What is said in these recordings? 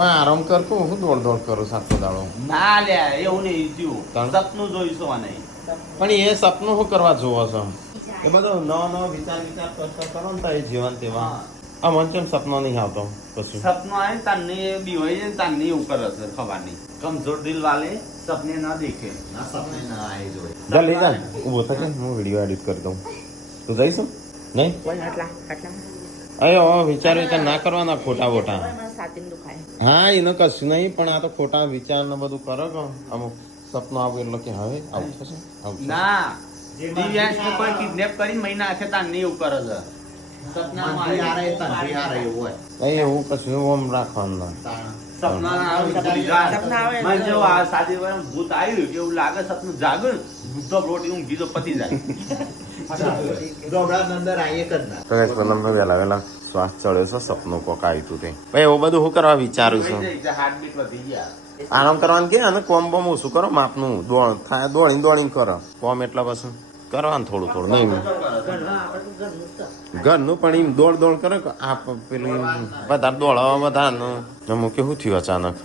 આરામ કર કો હું દોડ કરું સાતો દાડો ના લે એવું નહીં થયું સપનું જોઈશું આ નહીં પણ એ સપનું શું કરવા જોવો છો એ બધો નવો વિચાર કરતા કરો ને તારી જીવન તેવા આ મન કેમ સપનો નહીં આવતો પછી સપનું આવે તારને બી હોય ને તારને એવું કરે છે ખબર નહીં કમજોર દિલ વાલે સપને ના દેખે ના સપને ના આવી જોઈએ જા લઈ જા ઉભો થકે હું વિડીયો એડિટ કરી દઉં તું જઈશું નહીં અરે વિચાર ના કરવાના ખોટા બોટા હા એનો કશું નહીં પણ આ તો ખોટા વિચાર ને બધું કરો કે અમુક સપનું આવું એટલે કે હવે આવું થશે ના દિવ્યાંશ ને કોઈ કિડનેપ કરીને મહિના આખે તારને એવું કરે છે સપનામાં એવું કશું ઓમ રાખવાનું ભૂત આવ્યું એવું લાગે સપનું જાગ્યું ભૂતો રોટી ઊંઘી તો પતી જાય વેલા શ્વાસ ચડ્યો છે સપનું કોક આવ્યું તું તે ભાઈ એવું બધું હું કરવા વિચારું છું હાર્ટબીટ વધી ગયા આરામ કરવાનું કે અને કોમ બમ ઓછું કરો માપનું દોડીને કરો કોમ એટલા પછી કરવાનું થોડું નહીં ઘરનું પણ એમ દોડ કરે કે આ પેલું વધારે દોડવા વધારનું હું કેવું થયું અચાનક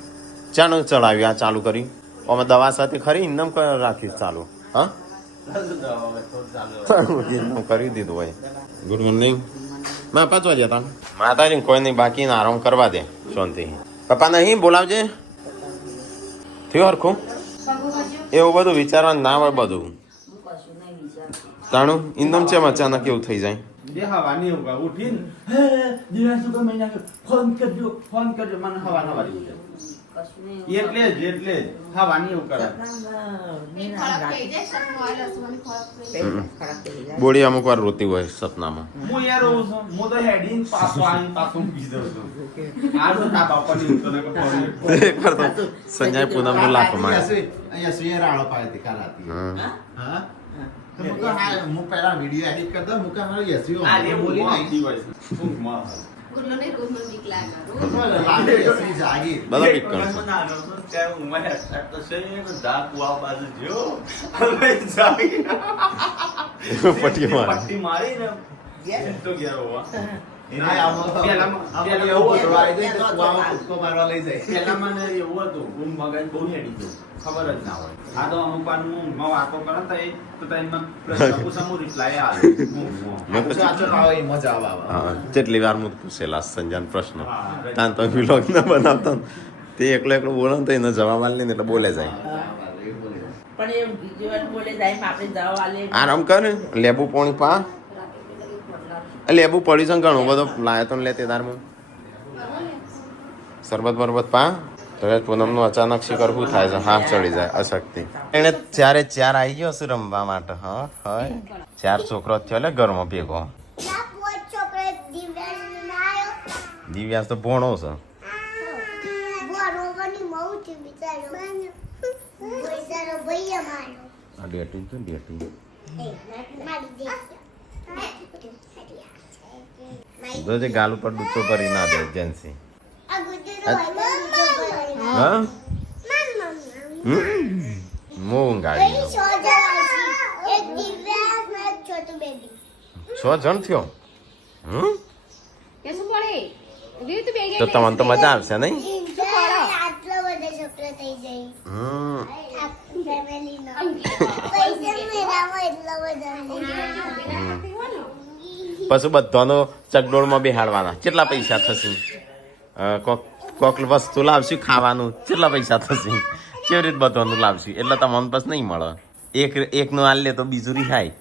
ચડાવ્યું આ ચાલુ કરી અમે દવા સાથે ખરી ઇન્દમ રાખીશ ચાલુ હા કરી દીધું ભાઈ ગુડ મોર્નિંગ મેં પાછવા જતા માતાજી કોઈ નહીં બાકી આરામ કરવા દે શાંતિ પપ્પા નહીં બોલાવજે થયું હરખું એવું બધું વિચારવાનું ના હોય બધું તાણું ઇન્દમ છે અચાનક એવું થઈ જાય જે હવાની ઉઠીને હે દિવાસ તો મહિના ફોન કરજો મને હવાની એટલે જ હવાની એવું કરે બોડી અમુક વાર રોતી હોય સપનામાં હું યાર રોઉં છું હું તો હેડિંગ પાછો આવી પાછો મૂકી દઉં છું આ તો ના બાપાની ઉતરે કે ફોન સંજય પૂનમ નો લાખ માં અહીંયા સુયરાળો પાડતી કરાતી હા હું પહેલા વિડિયો એડિટ કરતો મુકા મારો યસવીઓ બોલી નહીં ગુલ્લો ને રોજ નો બીક લાગે લાગે યસવી જાગી બધા પીક કરે ત્યાં ઉમર તો છે તો દા કુવા બાજુ જો હવે જાગી પટ્ટી મારી ને તો ગયો હોવા પેલા મને એવું હતું હું મગજ બહુ હેડી ગયું ખબર જ ના હોય આ તો અમુક વાર હું વાતો કરે તો પ્રશ્ન રિપ્લાય આવે મજા આવે જેટલી વાર હું પૂછેલા સંજાન પ્રશ્ન તાન તો વિલોગ ન બનાવતા તે એકલો બોલો તો એનો જવાબ આલે ને એટલે બોલે જાય આરામ કર લેબુ પાણી પા લેબુ પડી છે ઘણું બધો લાયો તો લે તે દારમાં સરબત બરબત પા તો પૂનમ નું અચાનક શિખર શું થાય છે હાથ ચડી જાય અશક્તિ એને ચારે ચાર આવી ગયો છે રમવા માટે હા હોય ચાર છોકરો થયો એટલે ઘરમાં ભેગો દિવ્યાસ તો ભણો છે ડેટિંગ ગાલ ઉપર ડૂચો કરી ના દે એજન્સી હા હું ગાડી 6 જણ થયો તો તમને તો મજા આવશે નહીં પછી બધાનો ચકડોળમાં બેહાડવાના કેટલા પૈસા થશે કોક વસ્તુ લાવશું ખાવાનું કેટલા પૈસા થશે કેવી રીતે બધાનું લાવશું એટલે તમને પછી નહીં મળે એકનું હાલ લે તો બીજું રિહાય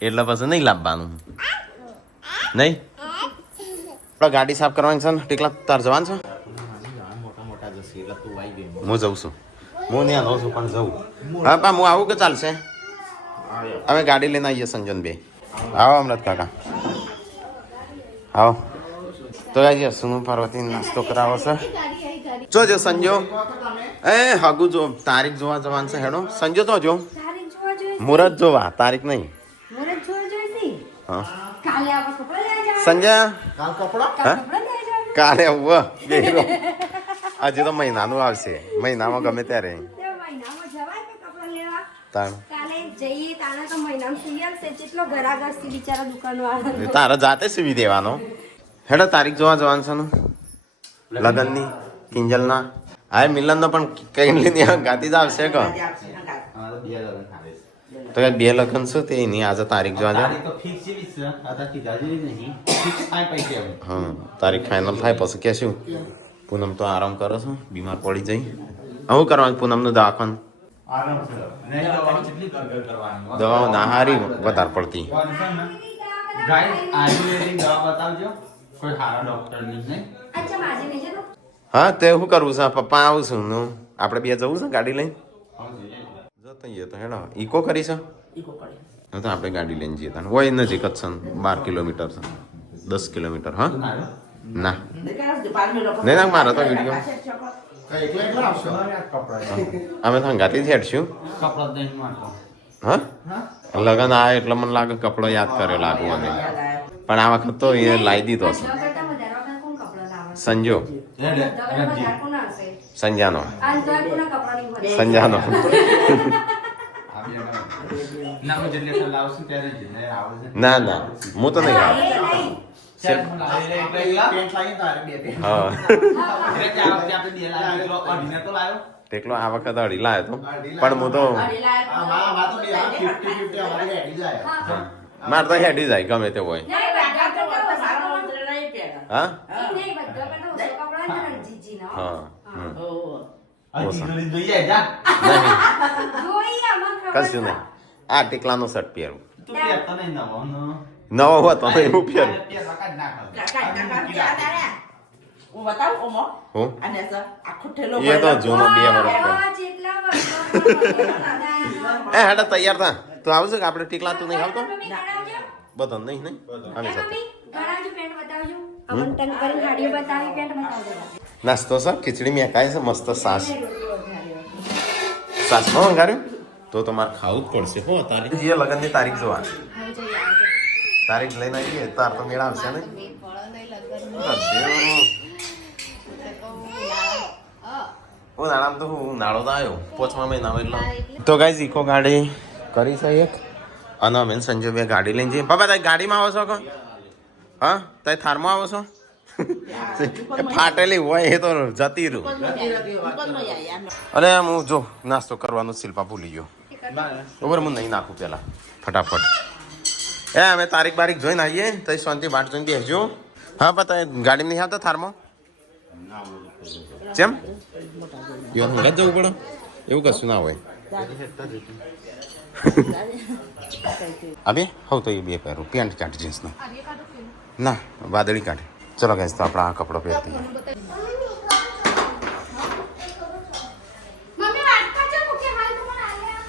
એટલે પછી નહીં લાવવાનું નહીં ગાડી સાફ કરવાની છે ને ટીકલા તાર જવાનું છે હું જઉં છું હું ત્યાં રહું છું પણ જવું હા પા હું આવું કે ચાલશે અમે ગાડી લઈને આવીએ સંજન બે આવો અમૃત કાકા આવો તો આજે સુનું પાર્વતી નાસ્તો કરાવો છે જોજો સંજો એ હગુ જો તારીખ જોવા જવાનું છે હેડો સંજો તો જો મુહૂર્ત જોવા તારીખ નહીં હા સંજય કાલે હજી તો મહિનાનું આવશે મહિનામાં ગમે ત્યારે તારે જાતે સીવી દેવાનો હેડો તારીખ જોવા જવાનું છે ને લગનની કિંજલના હા મિલનનો પણ કઈ લીધી ગાતી જ આવશે કે હા, તો બે લગન થાય છે. તો બે લગન શું તે એની આજે તારીખ જોવા જાવ તારીખ તો ફિક્સ જેવી જ છે. આ તો કીધા જેવી નહીં. ફિક્સ થાય પૈકી હવે. હા તારીખ ફાઇનલ થાય પછી કહેશું પૂનમ તો આરામ કરો છો બીમાર પડી જઈ હું કરવાનું પૂનમનું દવાખાનું આરામ છે. નહીં દવાઓ કેટલી ગરગર કરવાની હોય. દવાઓ ના હારી વધારે પડતી કોણ છે ને? ગાઈસ, આયુર્વેદિક દવા બતાવજો. કોઈ સારા ડોક્ટરની નહીં. અચ્છા માજે નહીં જતો હા તે શું કરવું છે પપ્પા આવું છું હું આપણે બે જવું છે ગાડી લઈને જતો જઈએ તો હેડો ઈકો કરી છે હા તો આપણે ગાડી લઈને જઈએ તને હોય નજીક જ છે 12 કિલોમીટર છે 10 કિલોમીટર હા ના નહીં ના મારો તો વિડીયો એકલા એકલા આવશો? અમે તો હંગાથી જ હેડશું કપડા દઈને મારતો. હા લગન આવે એટલે મને લાગે કપડો યાદ કર્યો લાગુ મને પણ આ વખત તો એ લાવી દીધો છે દવા કરતા વધારે વખત કોણ કપડાં લાવે સંજો દવા વધારે કોણ આવશે સંજાનો આ તો કોના કપડાની વધારે સંજાનો આ બે ના હું જેટલી વખત લાવશું ત્યારે જ ને આવે છે. ના ના હું તો નહીં લાવ એ નહીં પેન્ટ લાવીને તારે બે પેન્ટ. હા એટલે કે આ વખતે આપણે બે લાવ્યો એટલો અઢીને તો લાવ્યો. તેટલો આ વખત અઢી લાવ્યો તો પણ હું તો અરે લાય આ મારા તો બે આ 50-50 અમારી હેડી જાય. મારે તો હેડી જાય ગમે તે હોય નહીં બધા કરતા વધારે હા એ નહીં બધા કરતા વધારે કપડાં છે ને જીજીના હા આ ટીકલી જોઈએ જા. નહીં જોઈએ આમાં ખબર કશું નહીં આ ટીકલાનો શર્ટ પહેરું તું પહેરતો નહીં નવો નો. નવો હોતો એવું પહેરું પહેરવા કાઢ નાખો. હું બતાવું ઓમો હું અને આખો ઠેલો એ તો જૂનો 2 વર્ષ પહેલો એવા જેટલા વર્ષો એ હેડા તૈયાર થા તું આવશે કે આપણે ટીકલા તું નહીં આવતો મમ્મી કરાવજો બધો નહીં નહીં અમે સાથે મમ્મી કરાવજો પેન્ટ બતાવજો અમન તન કરીને ગાડીઓ બતાવી પેન્ટ બતાવજો નાસ્તો સર ખીચડી મેકાય છે મસ્ત સાસ સાસમાં વંગાર્યું તો તમારે ખાવું જ પડશે હો તારીખ એ લગનની તારીખ જોવા હવે જઈએ આવજો તારીખ લઈને આવીએ તાર તો મેળા આવશે ને બે ફળો લઈ લગન હું નાણામ તો હું નાળો તો આવ્યો 5મા મહિનામાં એટલે તો ગાઈઝ ઇકો ગાડી કરી છે એક અને અમે ને સંજય બે ગાડી લઈને જઈએ પપ્પા તારી ગાડીમાં આવો છો કે હા તારી થારમાં આવો છો એ ફાટેલી હોય એ તો જતી રહ્યું અને હું જો નાસ્તો કરવાનો શિલ્પા ભૂલી ગયો બરોબર હું નહીં નાખું પેલા ફટાફટ એ અમે તારીખ બારીખ જોઈને આવીએ તો શાંતિ વાટ જોઈને બેસજો હા પતા ગાડીમાં નહીં આવતા થારમાં જેમ હંગાત જવું પડે એવું કશું ના હોય અબે હવ તો એ બે પહેરું પેન્ટ કાઢ જીન્સનો ના વાદળી કાઢ ચલો ગાઈસ તો આપણે આ કપડો પહેરતી મમ્મી વાત કરજો મુકે હાલ તો પણ આલ્યા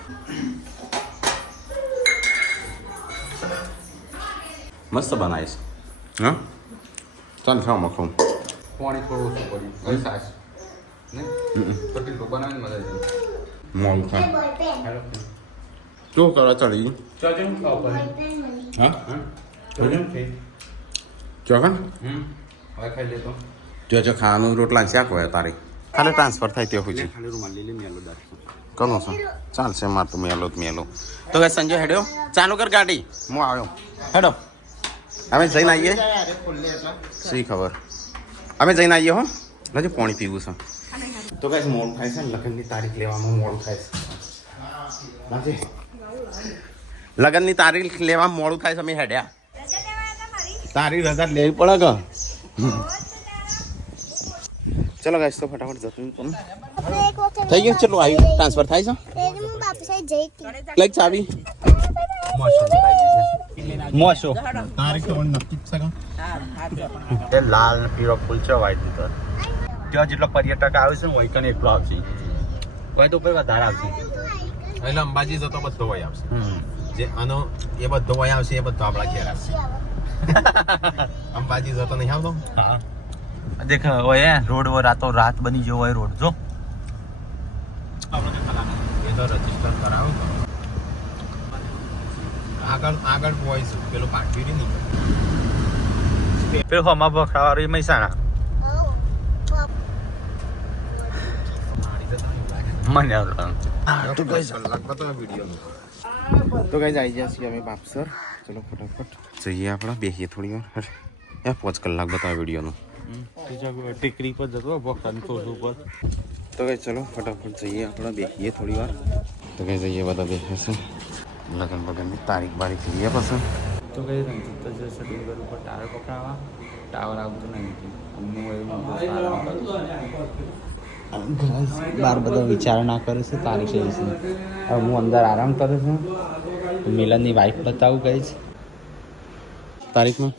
મસ્ત બનાવીશ હા ચાલ ખાવ મખું પાણી થોડું ઓછું પડ્યું અને સાસ ને પટેલ તો બનાવીને મજા મોડું ખા આવી શું કરવા ચડી ચાલો ખાવ પડે હા ચાલો ચોકન હવે ખાઈ લેતો જો જો ખાવાનું રોટલા શાક હોય તારી ખાલી ટ્રાન્સફર થાય તે પૂછ્યું ખાલી રૂમાલ લઈ લે મેલો દાર કરો છો ચાલશે માર તો મેલો જ મેલો તો ગાઈસ સંજય હેડ્યો ચાલુ કર ગાડી હું આવ્યો હેડો અમે જઈને આવીએ અરે ખુલ્લે હતા. શી ખબર અમે જઈને આવીએ હો હજુ પાણી પીવું છે તો ગાઈસ મોડું થાય છે ને લગ્નની તારીખ લેવામાં મોડું થાય છે લગ્નની તારીખ લેવામાં મોડું થાય છે અમે હેડ્યા તારી રજા લેવી પડે કે ચલો ગાઈસ તો ફટાફટ જતું પણ થઈ ગયું ચલો આવ્યું ટ્રાન્સફર થાય છે લાઈક ચાવી મોશો તારીખ તો નક્કી જ છે એ લાલ ને પીળો ફૂલ છે વાઈટ દીધો ત્યાં જેટલો પર્યટક આવે છે ને વહી કને એકલો આવશે કોઈ તો કોઈ વધારે આવશે એટલે અંબાજી જતો બધો વય આવશે જે આનો એ બધો વય આવશે એ બધો આપણા ઘેર આવશે અંબાજી જતો નહીં આવતો હા દેખ ઓય રોડ વો રાતો રાત બની ગયો હોય રોડ જો એ તો રજીસ્ટર કરાવો આગળ વોઇસ પેલો પાટવી નહીં પેલો હમા ભખડાવાળો એ મહેસાણા મને તો ગઈ આવી જશે અમે બાપસર ચલો ફટાફટ જઈએ આપણે બેસીએ થોડી વાર એ 5 કલાક બતાવે વિડીયોનું. ટેકરી પર જતો ભોખરાની ટોચ ઉપર. તો કઈ ચલો ફટાફટ જઈએ આપણે બેસીએ થોડી વાર. તો કઈ જઈએ બધા બેસે છે લગન બગનની તારીખ બારીખ લઈએ પસંદ. તો કઈ રણજીત તો જશે ડુંગર ઉપર ટાવર પકડાવા. ટાવર આવતું નહીં બાર બધા વિચારણા કરે છે તારીખ લઈશું. હવે હું અંદર આરામ કરું છું. મિલનની વાઈફ બતાવું ગઈ છે તારીખમાં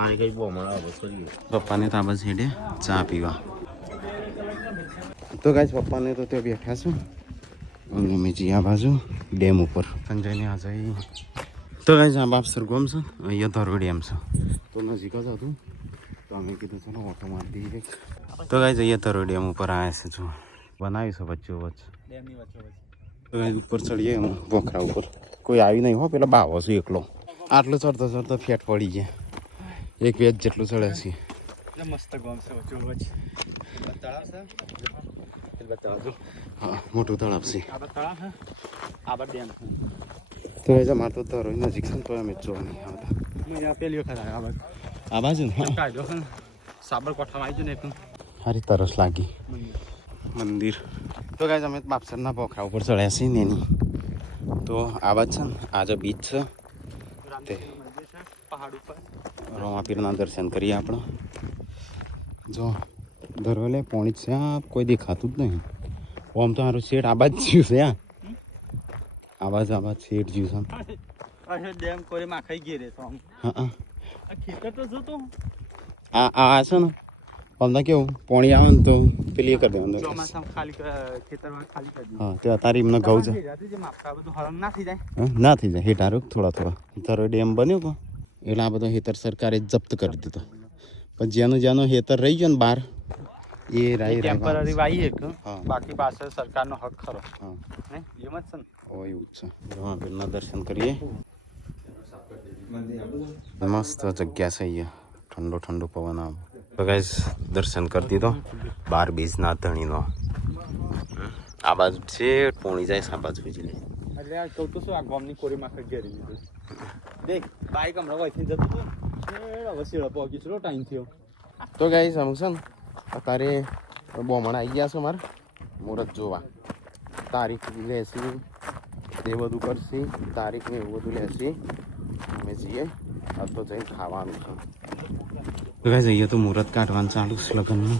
આ કઈ બહુ મળે કરીએ. પપ્પાને તો આ બસ હેડે ચા પીવા. તો ગાઈસ પપ્પાને તો ત્યાં બેઠા છું અને અમે જઈએ આ બાજુ ડેમ ઉપર સંજયને આ જઈ. તો ગાઈસ આ બાપસર ગોમ છે અહીંયા ધરો ડેમ છે તો નજીક જ હતું તો અમે કીધું ચલો ઓટો મારી દઈએ. તો ગાઈસ અહીંયા ધરો ડેમ ઉપર આવ્યા છે જો બનાવ્યું છે વચ્ચે વચ્ચે. ડેમની વચ્ચે વચ્ચે. તો ગાઈસ ઉપર ચડીએ પોખરા ઉપર કોઈ આવી નહીં હો પેલા બાવો છું એકલો. આટલું ચડતા ચડતા ફેટ પડી ગયા. એક વેજ જેટલું ચડે છે. મસ્ત ગોમ છે વચ્ચે વચ્ચે. તળાવ છે બતાવજો. હા મોટું તળાવ છે. આ તળાવ છે આ ડેમ છે. તો એ મારે તો ધરો નજીક છે ને તો અમે જોવા નહીં આવતા. પેલી વખત આવ્યા આ બાજુ ને હા કાઢો છે ને સાબરકોઠામાં આવી જાય ને હારી તરસ લાગી મંદિર. તો ગાઈસ અમે બાપસરના પોખરા ઉપર ચડ્યા છીએ ને એની તો આ બાજુ છે ને આજે બીચ છે તે પહાડ ઉપર રોમાપીરના દર્શન કરીએ આપણે. જો ધરોલે પોણી છે આ કોઈ દેખાતું જ નહીં. ઓમ તો સારું શેઠ આ બાજ જ્યું છે આ બાજ શેઠ જ્યું છે. ડેમ કોઈ માં ખાઈ ગઈ રે તો હા હા આ ખેતર તો જોતો આ છે ને અમને કેવું પોણી આવે ને તો પેલી એ કરી દેવાનું. ચોમાસામાં ખાલી ખેતરમાં ખાલી કરી દીધું. હા તે અત્યારે એમને ઘઉં છે જે માપકા બધું હરણ ના થઈ જાય. હા, ના થઈ જાય હેઠારો થોડા તારો ડેમ બન્યો કો એટલે આ બધો હેતર સરકારે જપ્ત કરી દીધો. પણ જેનું હેતર રહી ગયો ને બહાર એ ટેમ્પરરી વાઈ એક હા. બાકી પાછળ સરકારનો હક ખરો હા હે એમ જ છે ને. ઓ એવું જ છે. રમાપીરના દર્શન કરીએ. મસ્ત જગ્યા છે અહીંયા ઠંડો ઠંડો પવન આવે. તો ગાઈસ દર્શન કરી દીધો બાર બીજના ધણીનો. આ બાજુ છે પોણી જાય આ બાજુ બીજી એટલે આ કહું તો શું આ ગામની કોરીમાં ખાઈ ઘેરી દીધું. દેખ બાઈક હમણાં વહીથી જતું હતું હવે શેળો પહોંચી કેટલો ટાઈમ થયો. તો ગાઈસ આમ છે ને અત્યારે બોમણ આવી ગયા છે મારે મુહૂર્ત જોવા. તારીખ લેશે એ બધું કરશે તારીખ ને એવું બધું લેશે અમે જઈએ. આ તો જઈને ખાવાનું છે. તો ગાઈસ જઈએ તો મુહૂર્ત કાઢવાનું ચાલુ છે લગ્નનું.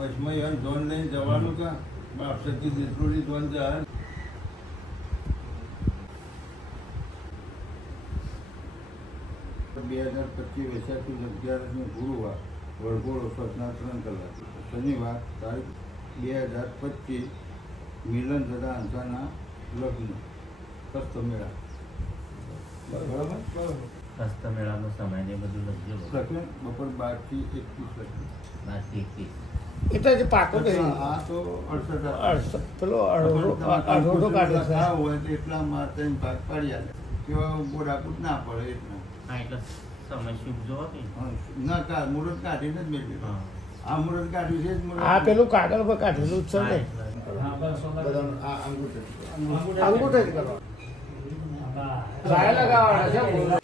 વચમાં ધોન લઈને જવાનું કા બાપસથી દીકરી ધોન જાય. બે 2025 વૈશાખી 11 ગુરુવાર વળગોળો સતના 3 કલાક શનિવાર તારીખ 2025 મિલન દાદા અંસાના લગ્ન કસ્તમેળા. બરાબર હસ્તમેળાનો સમય ને બધું લખજો. લગ્ન બપોર 12 થી 21 એટલે જે પાકો આ તો 68 પેલો અડધો કાઢે છે. હોય તો એટલા મારે ભાગ પાડી આલે કેવા બોડાકૂટ ના પડે એટલા. હા એટલે સમય શુભ જો કે ના કા મુહૂર્ત કાઢીને જ મેળવી. આ મુહૂર્ત કાઢ્યું છે જ મુહૂર્ત. આ પેલું કાગળ પર કાઢેલું જ છે ને અંગૂઠે જ કરવા ટ્રાય લગાવવાના છે.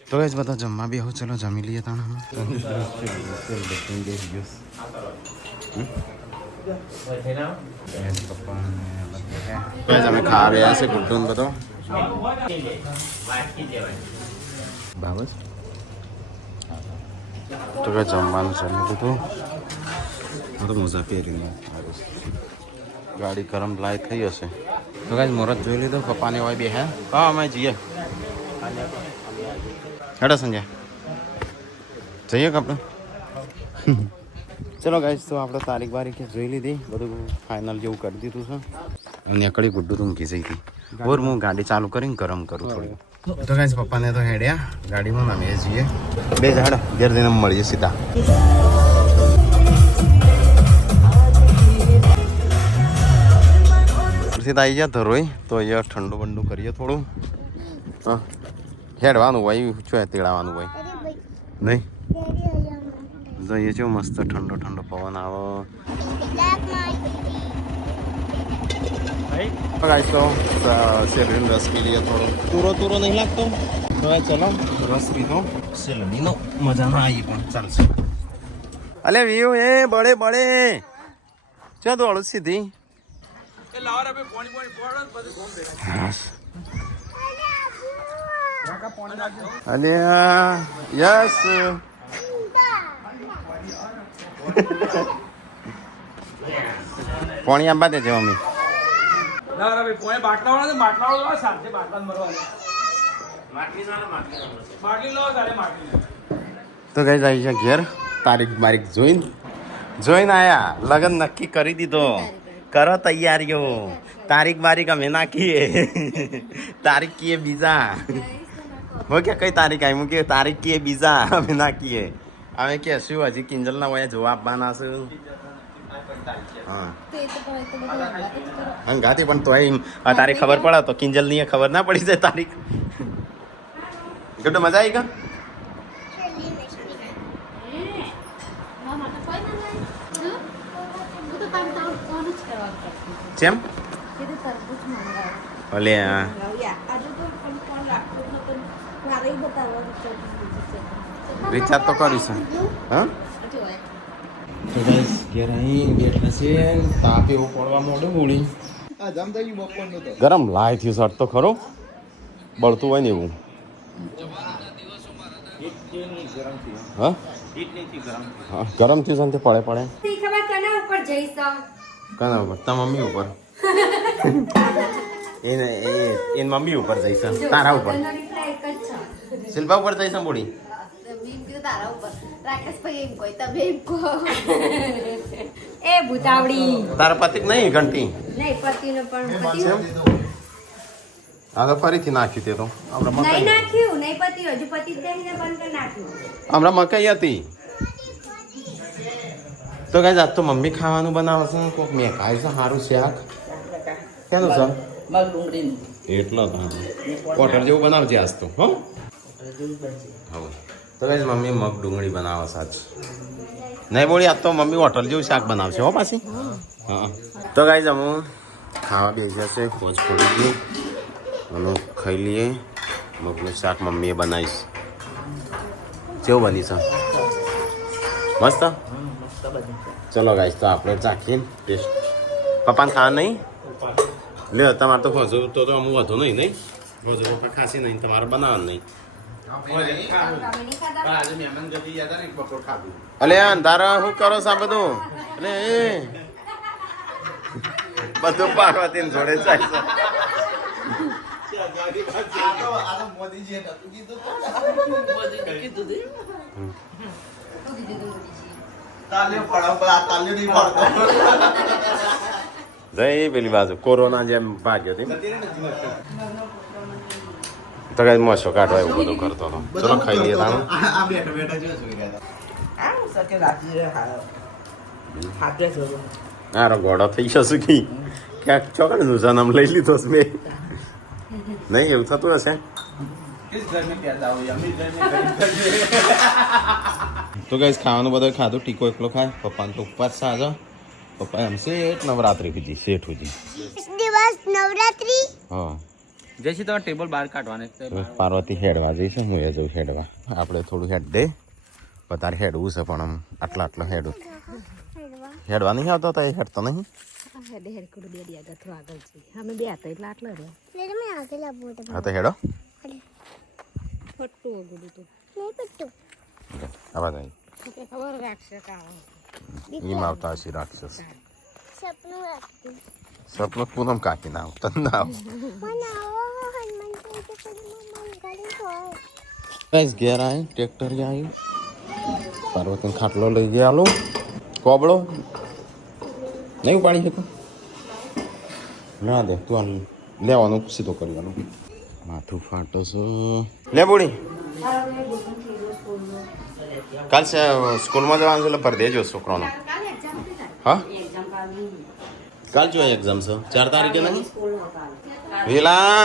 તો ગાઈસ બધા જમવા બી આવો ચલો જમી લઈએ તાણે અમે. અમે ખા રહ્યા છે ગુડ્ડુ બધો બાબત. તો કે જમવાનું જમી લીધું. હું તો મોજા પહેરીને ગાડી ગરમ લાઈ થઈ હશે. તો કાંઈ મુહૂર્ત જોઈ લીધું પપ્પાને હોય બે હે હા અમે જઈએ. હેડો સંજય જઈએ કે આપણે. ચલો ગાઈસ તો આપણે તારીખ બારીખ જોઈ લીધી બધું ફાઇનલ જેવું કરી દીધું છે. અને એકડી ગુડ્ડું ઊંઘી જઈ હતી ઓર હું ગાડી ચાલુ કરીને ગરમ કરું થોડી. તો ગાઈસ પપ્પાને તો હેડ્યા ગાડીમાં અમે જઈએ બે ઝાડ ઘેર જઈને મળીએ સીધા. સીધા આવી ગયા ધરોઈ તો અહીંયા ઠંડુ બંડુ કરીએ થોડું. હા હેડવાનું હોય શું તેડાવાનું હોય નહીં. જોઈએ છે મસ્ત ઠંડો ઠંડો પવન આવે. गाइस तो सेलरी रस पी लिए थोड़ो तुरो तुरो नहीं लागतो तो भाई चलो रस पी दो सेलरी नो मजा ना आई पण चालશે अले व्यू ए बड़े बड़े क्या दौड़ सीधी अरे यस પાણી આંબા દેજે મમ્મી તો ગઈ જાય છે ઘેર તારીખ બારીખ જોઈને આયા લગન નક્કી કરી દીધો કરો તૈયારીઓ તારીખ બારીખ અમે નાખીએ તારીખ કીએ બીજા હો કે કઈ તારીખ આવી મૂકીએ તારીખ કીએ બીજા અમે નાખીએ અમે કે શું હજી કિંજલના વયા જોવા આપવાના છે હા હંગાતી પણ તોય તારીખ ખબર પડે તો કિંજલ ની ખબર ના પડી જાય તારીખ ગડો મજા આવી કા ચેમ ઓલે વિચાર તો કરીશું હા તો ગાઈસ ઘેર અહીં બેઠા છે તાપ એવો પડવા માંડ્યો ગોળી ગરમ લાય થયું સર તો ખરો બળતું હોય ને એવું હા હા ગરમ થયું છે પડે પડે ખબર કના ઉપર જઈશ કના ઉપર તા મમ્મી ઉપર એને મમ્મી ઉપર જઈશ તારા ઉપર શિલ્પા ઉપર જઈશ બોડી એ ભૂતાવડી તારા પતિ નહીં ઘંટી નહીં પતિનો પણ હા તો ફરીથી નાખ્યું તે તો નહીં નાખ્યું નહીં પતિ હજુ પતિ જ દઈને બંધ કરી નાખ્યું હમણાં મકાઈ હતી તો કઈ આજ તો મમ્મી ખાવાનું બનાવે છે કોક મેં ખાય છે સારું શાક કેનું છે મગ ડુંગળીનું એટલો હોટલ જેવું બનાવજે આજ તો હો હા તો કઈ મમ્મી મગ ડુંગળી બનાવે છે આજ નહીં બોલી આજ તો મમ્મી હોટલ જેવું શાક બનાવશે હો પાછી હા તો કઈ અમે ખાવા બેસ્યા છે ખોજ પડી ગઈ અને ખાઈ લઈએ મગનું શાક મમ્મીએ બનાવીશ કેવું બની છે મસ્ત ચલો ગાઈસ તો આપણે ચાખીએ ટેસ્ટ પપ્પાને ખાવા નહીં લે તમારે તો ખોજો તો અમુક વધુ નહીં નહીં ખોજો પપ્પા ખાસી નહીં તમારે બનાવવાનું નહીં અલે અંધારા શું કરો છો આ બધું અરે બધું પાર્વતી જોડે જાય છે જઈ પેલી બાજુ કોરોના જેમ ભાગ્યો હતી તો કઈ મસો કાઢવા એવું બધું કરતો હતો ચલો ખાઈ લઈએ તાણું હારો ગોળો થઈ જશે કે ક્યાંક ચોકડ નું નામ લઈ લીધો છે મેં નહીં એવું થતું હશે તો ગાઈસ ખાવાનું બધું ખાધું ટીકો એકલો ખાય પપ્પાને તો ઉપવાસ સાજો પપ્પા એમ શેઠ નવરાત્રી કીધી શેઠ સુધી દિવસ નવરાત્રી હા જઈશું તો ટેબલ બહાર કાઢવાને પાર્વતી હેડવા જઈશું હું એ જઉં હેડવા આપણે થોડું હેડ દે વધારે હેડવું છે પણ આમ આટલો હેડવું હેડવા નહીં આવતો તો એ હેડતો નહીં હા તો હેડો આવા જાય એમ આવતા હશે રાક્ષસ સપનું પૂનમ કાકી ના આવતા ના આવ ઘેર આવે ટ્રેક્ટર આવ્યું પાર્વતી ખાટલો લઈ ગયા આલો કોબળો નહીં ઉપાડી શકો ના દે તું લેવાનું સીધો કરવાનું માથું ફાટો છો લે બોડી કાલ સ્કૂલમાં જવાનું છે એટલે ભરી દેજો છોકરાનો હા કાલ જો એક્ઝામ છે 4 તારીખે નહીં વેલા